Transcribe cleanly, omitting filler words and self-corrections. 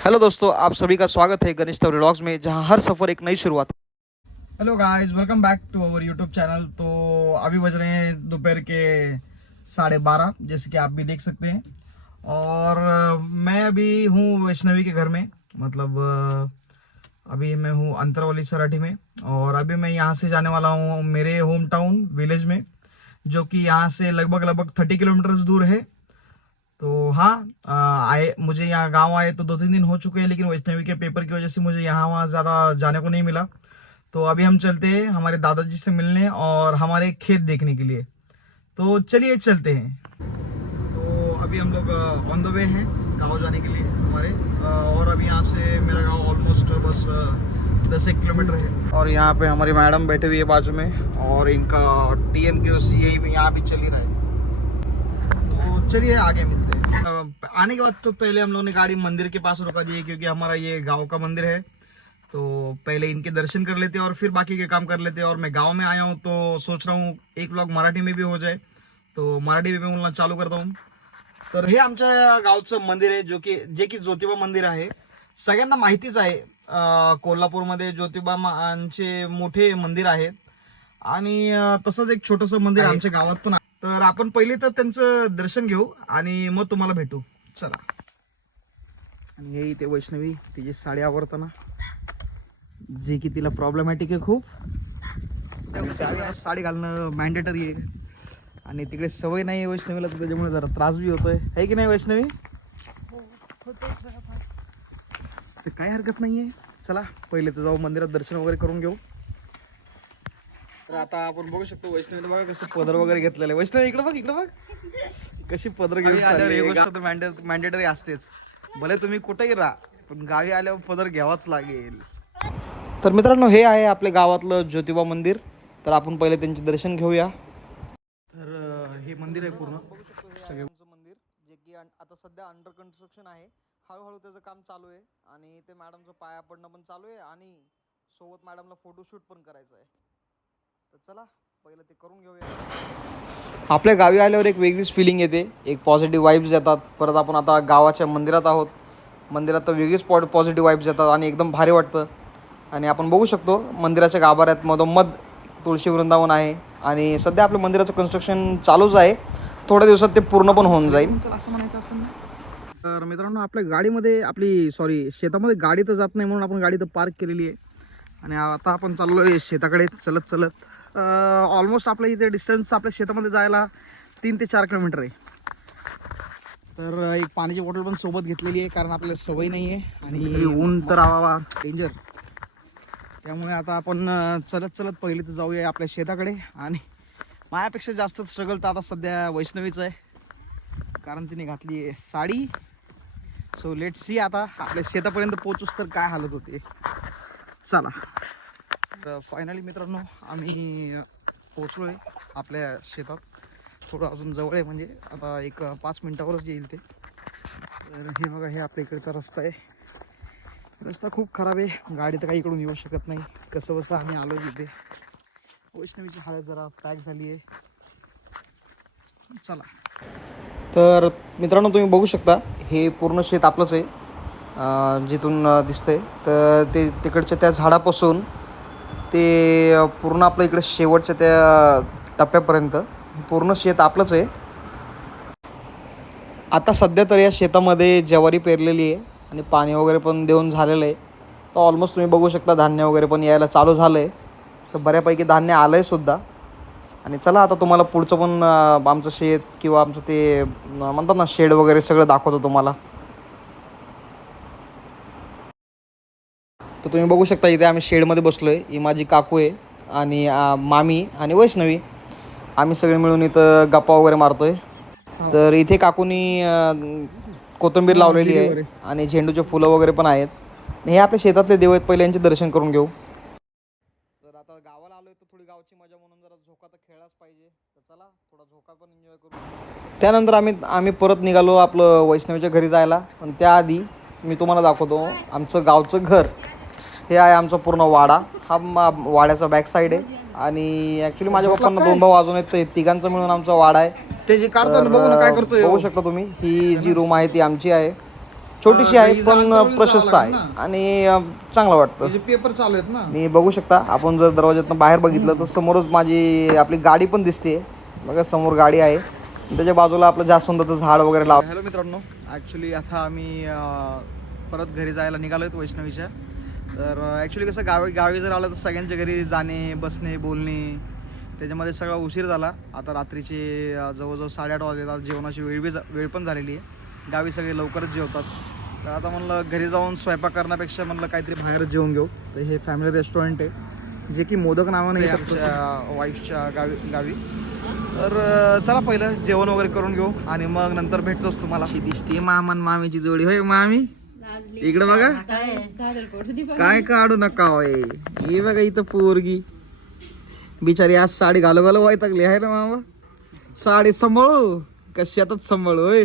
Hello दोस्तों, आप सभी का स्वागत है गणेश तवरे व्लॉग्स में, जहां हर सफ़र एक नई शुरुआत। Hello guys, welcome back to our YouTube channel. तो अभी बज रहे हैं दोपहर के 12:30, जैसे कि आप भी देख सकते हैं। और मैं अभी हूँ वैष्णवी के घर में। मतलब अभी मैं हूँ अंतरवली सराठी में। और अभी मैं यहाँ से जाने वाला हूँ मेरे होम टाउन विलेज में, जो कि यहाँ से लगभग लगभग 30 किलोमीटर दूर है। तो हाँ, आए मुझे यहाँ गांव आए तो 2-3 दिन हो चुके हैं, लेकिन वैष्णवी के पेपर की वजह से मुझे यहाँ वहाँ ज़्यादा जाने को नहीं मिला। तो अभी हम चलते हैं हमारे दादाजी से मिलने और हमारे खेत देखने के लिए। तो चलिए चलते हैं। तो अभी हम लोग ऑन द वे हैं गाँव जाने के लिए हमारे। और अभी यहाँ से मेरा गाँव ऑलमोस्ट बस 10 किलोमीटर है। और यहाँ पे हमारी मैडम बैठी हुई है बाजू में, और इनका टीएम के यही यहाँ भी चल ही रहा है। तो चलिए आगे मिलते हैं। आने के बाद तो पहले हम लोगों ने गाड़ी मंदिर के पास रुका दी है, क्योंकि हमारा ये गाँव का मंदिर है। तो पहले इनके दर्शन कर लेते हैं और फिर बाकी के काम कर लेते हैं। और मैं गांव में आया हूँ तो सोच रहा हूँ एक व्लॉग मराठी में भी हो जाए, तो मराठी में बोलणं चालू करता हूँ। तर हे आमच्या गावचं मंदिर आहे, जे की ज्योतिबा मंदिर आहे। सगळ्यांना माहितीच आहे, कोल्हापूरमध्ये ज्योतिबाचे मोठे मंदिर आहेत। आणि तसंच एक छोटंसं मंदिर आमच्या गावात पण आहे। तर आपण पहिले तर त्यांचं दर्शन घेऊ आणि मग तुम्हाला भेटू, चला। आणि हे इथे वैष्णवी तिची साडी आवडताना, जे की तिला प्रॉब्लेमॅटिक आहे खूप। साडी घालणं मॅन्डेटरी आहे, आणि तिकडे सवय नाही आहे वैष्णवीला, तर त्याच्यामुळे जरा त्रास बी होतोय, आहे की नाही वैष्णवी? तर काय हरकत नाहीये, चला पहिले तर जाऊ मंदिरात दर्शन वगैरे करून घेऊ। तर आता आपण बघू शकतो वैष्णवीने बघा कसं पदर वगैरे घेतलेलं आहे। वैष्णवी इकडे बघ, इकडे बघ कशी पदर घेऊन आल्यावर ही गोष्ट तर मॅन्डेटरी असतेच, भले तुम्ही कुठेही राहा, पण गावी आल्यावर पदर घ्यावाच लागेल। तर मित्रांनो, हे आहे आपल्या गावातलं ज्योतिबा मंदिर। तर आपण पहिले त्यांचे दर्शन घेऊया। तर हे मंदिर आहे पूर्ण सगळ्यांचं मंदिर, जे की आता सध्या अंडर कन्स्ट्रक्शन आहे। हळूहळू त्याचं काम चालू आहे, आणि ते मॅडमचं पाया पडणं पण चालू आहे, आणि सोबत मॅडमला फोटोशूट पण करायचं आहे। तर चला पहिलं ते करून घेऊया। आपल्या गावी आल्यावर एक वेगळीच फिलिंग येते, एक पॉझिटिव्ह वाईब्स येतात। परत आपण आता गावाच्या मंदिरात आहोत, मंदिरात तर वेगळीच पॉझिटिव्ह वाईब्स येतात आणि एकदम भारी वाटतं। आणि आपण बघू शकतो मंदिराच्या गाभाऱ्यात मधोमध तुळशी वृंदावन आहे, आणि सध्या आपल्या मंदिराचं कन्स्ट्रक्शन चालूच आहे। थोड्या दिवसात ते पूर्ण पण होऊन जाईल, असं म्हणायचं असेल ना। तर मित्रांनो, आपल्या गाडीमध्ये शेतामध्ये गाडी तर जात नाही, म्हणून आपण गाडी तर पार्क केलेली आहे। आणि आता आपण चाललोय शेताकडे चलत चलत। ऑलमोस्ट आपल्या इथे डिस्टन्स आपल्या शेतामध्ये जायला 3 ते 4 किलोमीटर आहे। तर एक पाण्याची बॉटल पण सोबत घेतलेली आहे, कारण आपल्याला सवय नाही आहे, आणि ऊन तर आवा डेंजर। त्यामुळे आता आपण चलत चलत पहिले तर जाऊया आपल्या शेताकडे। आणि माझ्यापेक्षा जास्त स्ट्रगल तर आता सध्या वैष्णवीचं आहे, कारण तिने घातली आहे साडी। सो लेट सी आता आपल्या शेतापर्यंत पोहोचूस तर काय हालत होते, चला। तर फायनली मित्रांनो, आम्ही पोचलोय आपल्या शेतात। थोडं अजून जवळ आहे, म्हणजे आता एक 5 मिनिटावरच येईल ते। तर हे बघा, हे आपल्या इकडचा रस्ता आहे। रस्ता खूप खराब आहे, गाडी तर काही इकडून येऊ शकत नाही। कसं बसं आम्ही आलो तिथे। वैष्णवीची हालत जरा पॅक झाली आहे, चला। तर मित्रांनो, तुम्ही बघू शकता हे पूर्ण शेत आपलंच आहे, जिथून दिसतंय। तर ते तिकडच्या त्या झाडापासून ते पूर्ण आपलं इकडे शेवटच्या त्या टप्प्यापर्यंत पूर्ण शेत आपलंच आहे। आता सध्या तर या शेतामध्ये ज्वारी पेरलेली आहे, आणि पाणी वगैरे पण देऊन झालेलं आहे। तर ऑलमोस्ट तुम्ही बघू शकता धान्य वगैरे पण यायला चालू झालं आहे, तर बऱ्यापैकी धान्य आलं आहे सुद्धा। आणि चला आता तुम्हाला पुढचं पण आमचं शेत किंवा आमचं ते म्हणतात ना शेड वगैरे सगळं दाखवतो तुम्हाला। तर तुम्ही बघू शकता इथे आम्ही शेडमध्ये बसलो आहे। ही माझी काकू आहे, आणि मामी आणि वैष्णवी, आम्ही सगळे मिळून इथं गप्पा वगैरे मारतो आहे। तर इथे काकूनी कोथिंबीर लावलेली आहे, आणि झेंडूचे फुलं वगैरे पण आहेत। हे आपल्या शेतातले देव आहेत, पहिले यांचे दर्शन करून घेऊ। तर आता गावाला आलोय तर थोडी गावची मजा म्हणून जरा झोका तर खेळलाच पाहिजे, तर चला थोडा झोका पण एन्जॉय करू। त्यानंतर आम्ही परत निघालो आपलं वैष्णवीच्या घरी जायला। पण त्याआधी मी तुम्हाला दाखवतो आमचं गावचं घर। हे आहे आमचा पूर्ण वाडा, हा वाड्याचा बॅक साईड आहे। आणि ॲक्च्युली माझ्या पप्पांना 2 भाऊ अजून आहेत, ते तिघांचं मिळून आमचा वाडा आहे। ते जे काढतो बघू ना काय करतोय, बघू शकता तुम्ही। ही जी रूम आहे ती आमची आहे, छोटीशी आहे घरी पण अंतरावरून प्रशस्त जावं आहे लागेल ना. आणि चांगलं वाटतं. त्याचे पेपर चालू आहेत ना. मी बघू शकता, आपण जर दरवाज्यातून बाहेर बघितलं तर समोरच माझी आपली गाडी पण दिसते. बघा समोर गाडी आहे, त्याच्या बाजूला आपलं जास्वंदाचं झाड वगैरे लाव. हॅलो मित्रांनो, ॲक्च्युली आता आम्ही परत घरी जायला निघालो आहेत वैष्णवीच्या. तर ॲक्च्युली कसं गावी जर आलं तर सगळ्यांच्या घरी जाणे, बसणे, बोलणे, त्याच्यामध्ये सगळा उशीर झाला. आता रात्रीचे जवळजवळ 8:30 वाजले. जेवणाची वेळ पण झालेली आहे. गावी सगळे लवकरच जेवतात. तर आता म्हणलं घरी जाऊन स्वयंपाक करण्यापेक्षा म्हणलं काहीतरी बाहेरच जेवून घेऊ. तर हे फॅमिली रेस्टॉरंट आहे, जे की मोदक नावाने आहे आमच्या वाईफच्या गावी. तर चला पहिलं जेवण वगैरे करून घेऊ आणि मग नंतर भेटतोच तुम्हाला. अशी दिसते मामा आणि मामीची जोडी. होय मामी, इकडे बघा, काय काढू नका होय. हे बघा इथं पोरगी बिचारी आज साडी घालू वैतागली आहे ना मामा. साडी सांभाळू कशातच सांभाळू होय.